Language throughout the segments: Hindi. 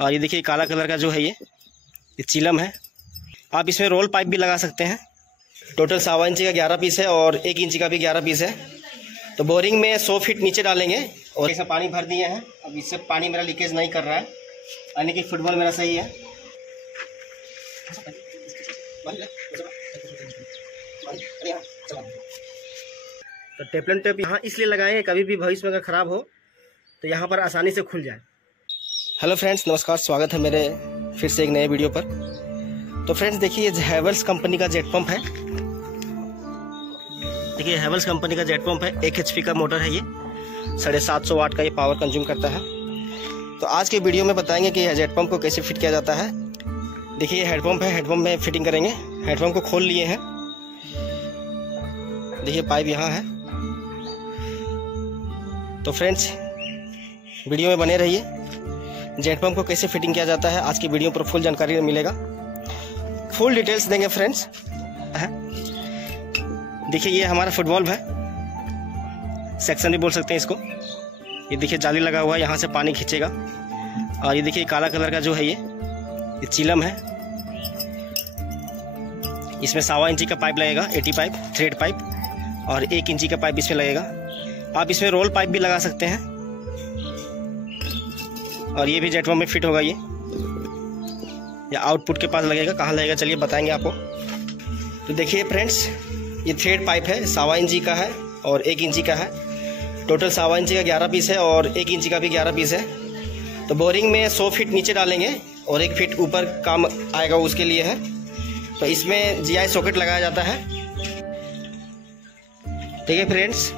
और ये देखिए काला कलर का जो है ये चिलम है। आप इसमें रोल पाइप भी लगा सकते हैं। टोटल 1.25 इंची का 11 पीस है और 1 इंची का भी 11 पीस है। तो बोरिंग में 100 फीट नीचे डालेंगे और इसमें पानी भर दिए हैं। अब इससे पानी मेरा लीकेज नहीं कर रहा है, यानी कि फुटबॉल मेरा सही है। तो टेपलन टेप यहाँ इसलिए लगाएंगे कभी भी भविष्य में अगर ख़राब हो तो यहाँ पर आसानी से खुल जाए। हेलो फ्रेंड्स, नमस्कार, स्वागत है मेरे फिर से एक नए वीडियो पर। तो फ्रेंड्स देखिए, ये हैवेल्स कंपनी का जेट पंप है। देखिए हैवेल्स कंपनी का जेट पंप है, 1 HP का मोटर है। ये 750 वाट का ये पावर कंज्यूम करता है। तो आज के वीडियो में बताएंगे कि यह जेट पंप को कैसे फिट किया जाता है। देखिए ये हेडपम्प है, हेडपम्प में फिटिंग करेंगे। हेडपम्प को खोल लिए हैं। देखिए पाइप यहाँ है। तो फ्रेंड्स वीडियो में बने रहिए। जेट पंप को कैसे फिटिंग किया जाता है आज की वीडियो पर फुल जानकारी मिलेगा, फुल डिटेल्स देंगे फ्रेंड्स। देखिए ये हमारा फुटबॉल है, सेक्शन भी बोल सकते हैं इसको। ये देखिए जाली लगा हुआ है, यहाँ से पानी खींचेगा। और ये देखिए काला कलर का जो है ये चिलम है। इसमें 1.25 इंची का पाइप लगेगा, 80 पाइप, थ्रेड पाइप, और 1 इंची का पाइप इसमें लगेगा। आप इसमें रोल पाइप भी लगा सकते हैं। और ये भी जेट पंप में फिट होगा। ये या आउटपुट के पास लगेगा, कहाँ लगेगा चलिए बताएंगे आपको। तो देखिए फ्रेंड्स, ये थ्रेड पाइप है, 1.25 इंची का है और 1 इंची का है। टोटल 1.25 इंची का 11 पीस है और 1 इंची का भी 11 पीस है। तो बोरिंग में 100 फीट नीचे डालेंगे और 1 फीट ऊपर काम आएगा, उसके लिए है। तो इसमें GI सॉकेट लगाया जाता है। देखिए फ्रेंड्स,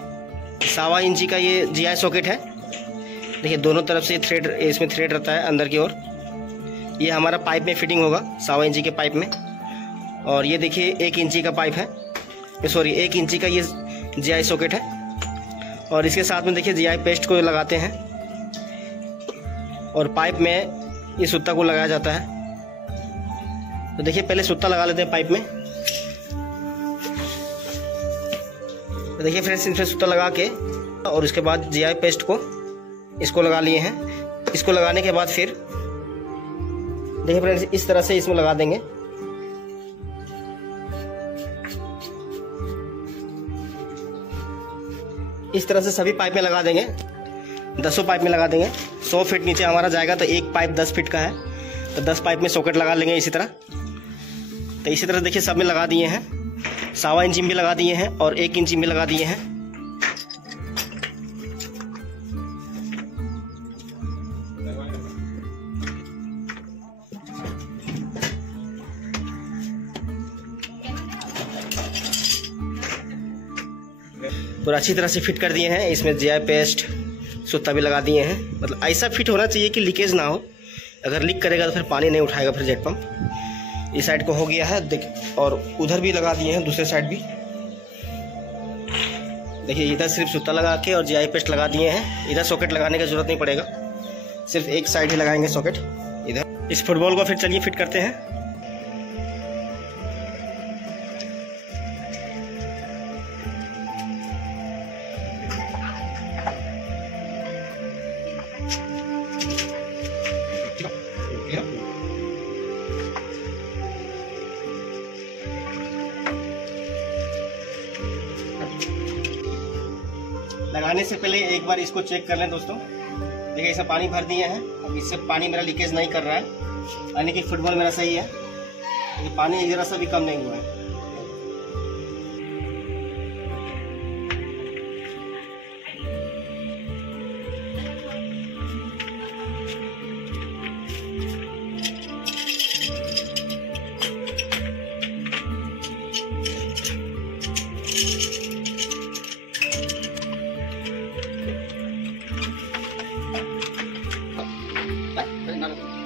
1.25 इंची का ये GI सॉकेट है। देखिए दोनों तरफ से थ्रेड, इसमें थ्रेड रहता है अंदर की ओर। ये हमारा पाइप में फिटिंग होगा 1.25 इंची के पाइप में। और ये देखिए 1 इंची का पाइप है, सॉरी 1 इंची का ये GI सॉकेट है। और इसके साथ में देखिए GI पेस्ट को लगाते हैं और पाइप में ये सूता को लगाया जाता है। तो देखिए पहले सूता लगा लेते हैं पाइप में। तो देखिए फ्रेंड्स, इसमें सूता लगा के और उसके बाद GI पेस्ट को इसको लगा लिए हैं। इसको लगाने के बाद फिर देखिए फ्रेंड्स, इस तरह से इसमें लगा देंगे। इस तरह से सभी पाइप में लगा देंगे, 10 पाइप में लगा देंगे। 100 फीट नीचे हमारा जाएगा तो एक पाइप 10 फीट का है, तो 10 पाइप में सॉकेट लगा लेंगे इसी तरह। तो इसी तरह देखिए सब में लगा दिए हैं। 1.25 इंची में भी लगा दिए हैं और 1 इंची में लगा दिए हैं। पूरा अच्छी तरह से फिट कर दिए हैं। इसमें GI पेस्ट, सूता भी लगा दिए हैं। मतलब ऐसा फिट होना चाहिए कि लीकेज ना हो। अगर लीक करेगा तो फिर पानी नहीं उठाएगा फिर जेट पंप। इस साइड को हो गया है देख, और उधर भी लगा दिए हैं, दूसरे साइड भी। देखिए इधर सिर्फ सूता लगा के और GI पेस्ट लगा दिए हैं। इधर सॉकेट लगाने की जरूरत नहीं पड़ेगा, सिर्फ एक साइड ही लगाएंगे सॉकेट इधर। इस फुटबॉल को फिर चलिए फिट करते हैं। लगाने से पहले एक बार इसको चेक कर लें दोस्तों। देखिए ऐसा पानी भर दिए हैं। अब इससे पानी मेरा लीकेज नहीं कर रहा है, यानी कि फुटबॉल मेरा सही है। ये पानी जरा सा भी कम नहीं हुआ है।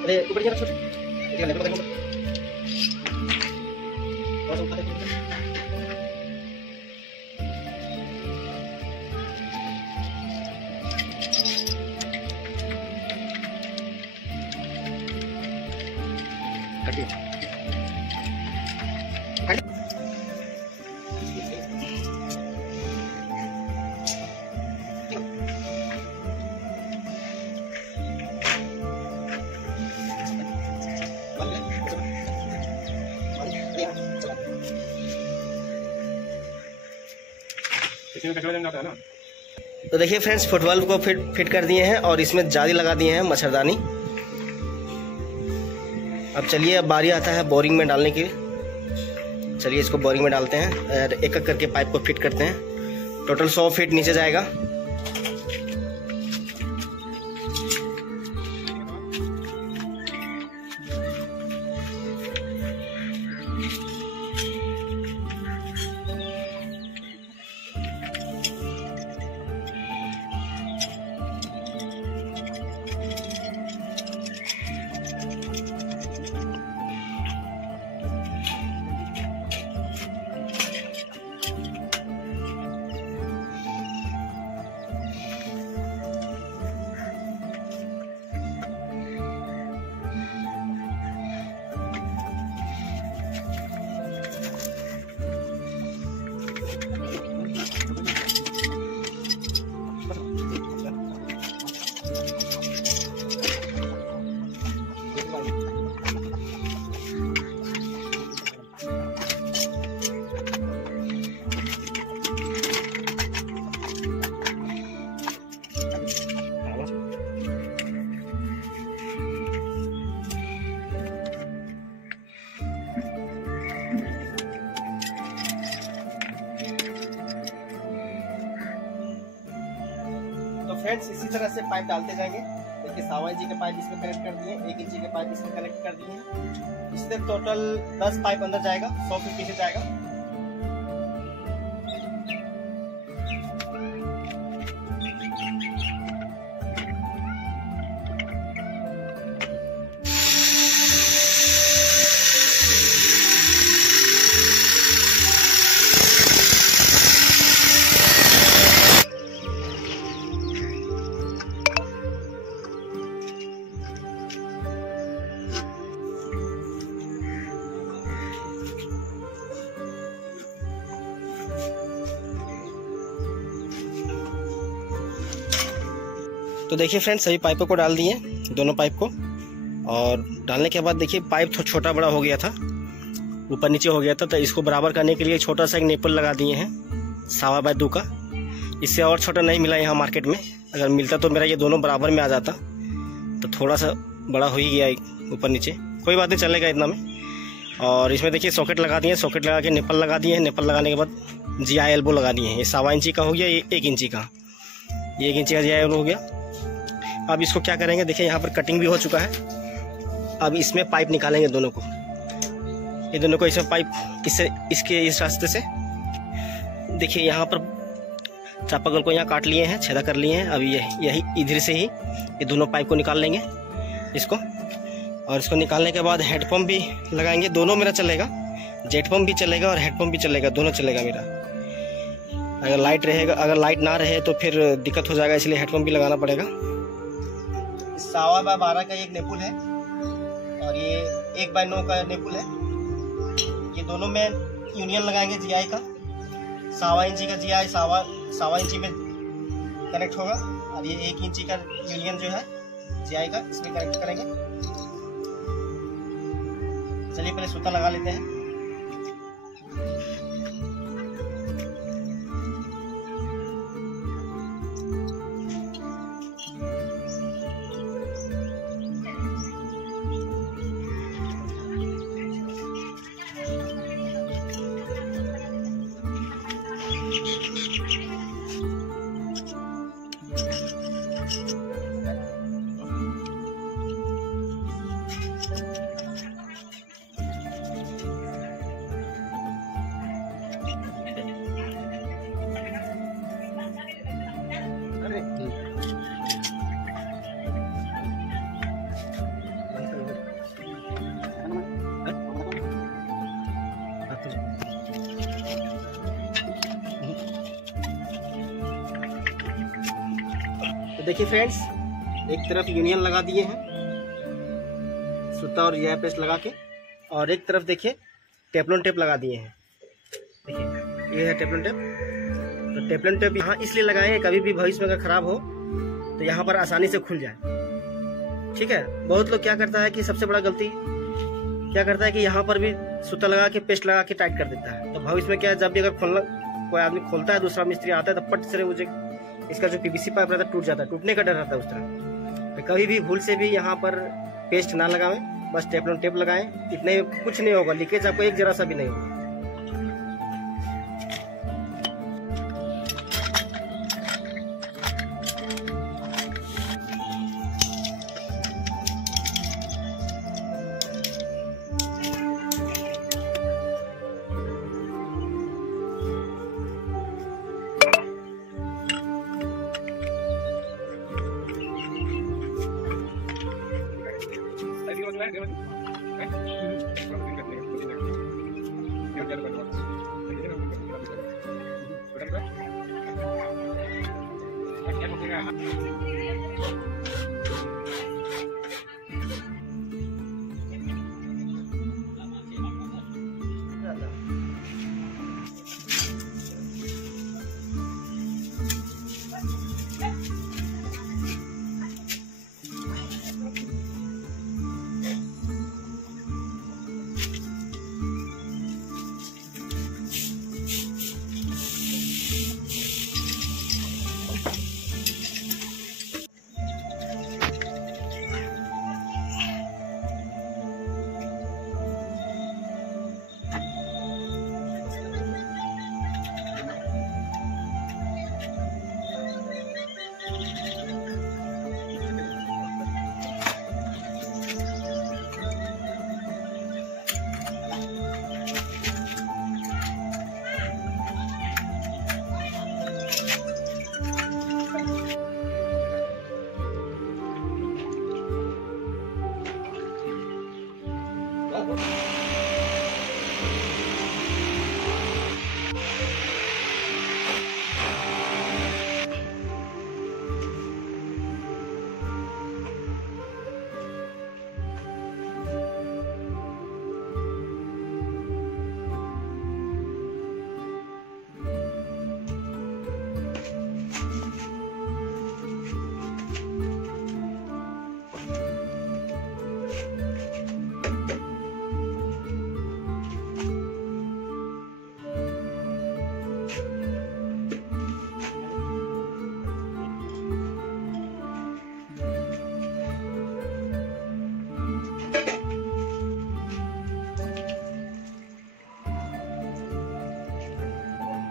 अरे ऊपर जरा छोटे ये लेकर देखो और ऊपर देखो। काटिए तो देखिए फ्रेंड्स, फुटबॉल को फिट कर दिए हैं और इसमें जाली लगा दिए हैं, मच्छरदानी। अब चलिए, अब बारी आता है बोरिंग में डालने की। चलिए इसको बोरिंग में डालते हैं और एक एक करके पाइप को फिट करते हैं। टोटल 100 फीट नीचे जाएगा। तो फ्रेंड्स, इसी तरह से पाइप डालते जाएंगे। देखिए 1.25 इंची के पाइप इसमें कनेक्ट कर दिए, 1 इंची के पाइप इसमें कनेक्ट कर दिए। इससे टोटल 10 पाइप अंदर जाएगा, 100 फीट नीचे जाएगा। तो देखिए फ्रेंड्स, सभी पाइपों को डाल दिए, दोनों पाइप को। और डालने के बाद देखिए पाइप छोटा बड़ा हो गया था, ऊपर नीचे हो गया था। तो इसको बराबर करने के लिए छोटा सा एक नेपल लगा दिए हैं 2.25 का। इससे और छोटा नहीं मिला यहाँ मार्केट में। अगर मिलता तो मेरा ये दोनों बराबर में आ जाता। तो थोड़ा सा बड़ा हो ही गया ऊपर नीचे, कोई बात नहीं, चलेगा इतना में। और इसमें देखिए सॉकेट लगा दिए, सॉकेट लगा के नेपल लगा दिए हैं। नेपल लगाने के बाद GI एल्बो लगा दिए हैं। ये 1.25 इंची का हो गया, ये 1 इंची का, ये 1 इंची का GI एल्बो हो गया। अब इसको क्या करेंगे, देखिए यहाँ पर कटिंग भी हो चुका है। अब इसमें पाइप निकालेंगे दोनों को, ये दोनों को इसमें पाइप इसके इस रास्ते से। देखिए यहाँ पर चापाकल को यहाँ काट लिए हैं, छेदा कर लिए हैं। अब यही इधर से ही ये दोनों पाइप को निकाल लेंगे इसको। और इसको निकालने के बाद हेडपम्प भी लगाएंगे। दोनों मेरा चलेगा, जेट पंप भी चलेगा और हेडपम्प भी चलेगा, दोनों चलेगा मेरा। अगर लाइट रहेगा, अगर लाइट ना रहे तो फिर दिक्कत हो जाएगा, इसलिए हेडपम्प भी लगाना पड़ेगा। 12.5 का एक नेपुल है और ये 1/9 का नेपुल है। ये दोनों में यूनियन लगाएंगे GI का। 1.25 इंची का GI 1.25 इंची में कनेक्ट होगा और ये 1 इंची का यूनियन जो है GI का, इसमें कनेक्ट करेंगे। चलिए पहले सूता लगा लेते हैं। तो देखिए फ्रेंड्स, एक तरफ यूनियन लगा दिए हैं सूता और यह पेस्ट लगा के, और एक तरफ देखिए टेपलॉन टेप लगा दिए हैं। देखिए ये है टेपलॉन टेप। तो टेपलॉन टेप यहाँ इसलिए लगाए हैं, कभी भी भविष्य में अगर खराब हो तो यहाँ पर आसानी से खुल जाए। ठीक है, बहुत लोग क्या करता है कि सबसे बड़ा गलती क्या करता है कि यहाँ पर भी सूता लगा के पेस्ट लगा के टाइट कर देता है। तो भविष्य में क्या है, जब भी अगर कोई आदमी खोलता है, दूसरा मिस्त्री आता है तो पट से मुझे इसका जो पीवीसी पाइप रहता है टूट जाता है, टूटने का डर रहता है उस तरह। तो कभी भी भूल से भी यहाँ पर पेस्ट ना लगावें, बस टेफ्लॉन टेप लगाएं, इतने कुछ नहीं होगा, लीकेज आपको एक जरा सा भी नहीं होगा।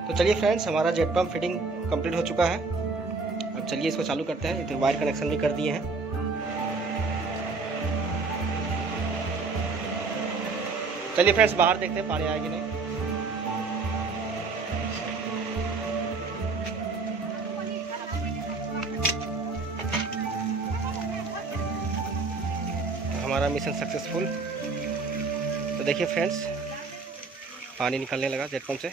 तो चलिए फ्रेंड्स, हमारा जेट पंप फिटिंग कंप्लीट हो चुका है। अब चलिए इसको चालू करते हैं। तो वायर कनेक्शन भी कर दिए हैं। चलिए फ्रेंड्स, बाहर देखते हैं पानी आएगी नहीं। हमारा मिशन सक्सेसफुल। तो देखिए फ्रेंड्स, पानी निकलने लगा जेट पंप से।